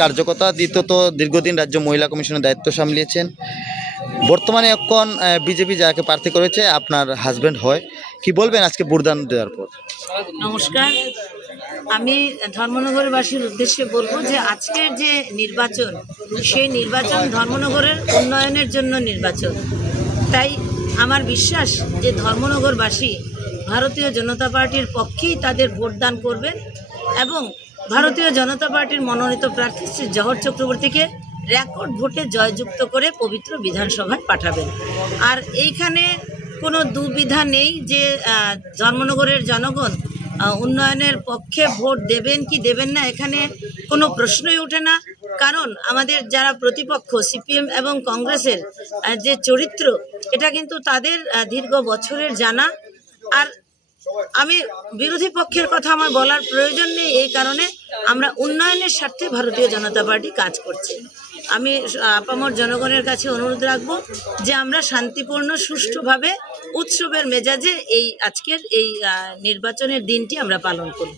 কার্যকর্তা, দ্বিতীয়ত দীর্ঘদিন রাজ্য মহিলা কমিশনের দায়িত্ব সামলিয়েছেন। বর্তমানে এখন বিজেপি যাকে প্রার্থী করেছে আপনার হাজব্যান্ড হয়, কি বলবেন আজকে ভোটদান দেওয়ার পর? নমস্কার। আমি ধর্মনগরবাসীর উদ্দেশ্যে বলবো যে আজকের যে নির্বাচন, সেই নির্বাচন ধর্মনগরের উন্নয়নের জন্য নির্বাচন। তাই আমার বিশ্বাস যে ধর্মনগরবাসী ভারতীয় জনতা পার্টির পক্ষেই তাদের ভোটদান করবেন এবং ভারতীয় জনতা পার্টির মনোনীত প্রার্থী শ্রী জহর চক্রবর্তীকে রেকর্ড ভোটে জয়যুক্ত করে পবিত্র বিধানসভায় পাঠাবেন। আর এইখানে কোনো দুবিধা নেই যে ধর্মনগরের জনগণ উন্নয়নের পক্ষে ভোট দেবেন কি দেবেন না, এখানে কোনো প্রশ্নই ওঠে না। কারণ আমাদের যারা প্রতিপক্ষ সিপিএম এবং কংগ্রেসের যে চরিত্র, এটা কিন্তু তাদের দীর্ঘ বছরের জানা। আর আমি বিরোধী পক্ষের কথা আমার বলার প্রয়োজন নেই, এই কারণে আমরা উন্নয়নের স্বার্থে ভারতীয় জনতা পার্টি কাজ করছে। আমি আপামর জনগণের কাছে অনুরোধ রাখবো যে আমরা শান্তিপূর্ণ সুষ্ঠুভাবে উৎসবের মেজাজে আজকের এই নির্বাচনের দিনটি আমরা পালন করব।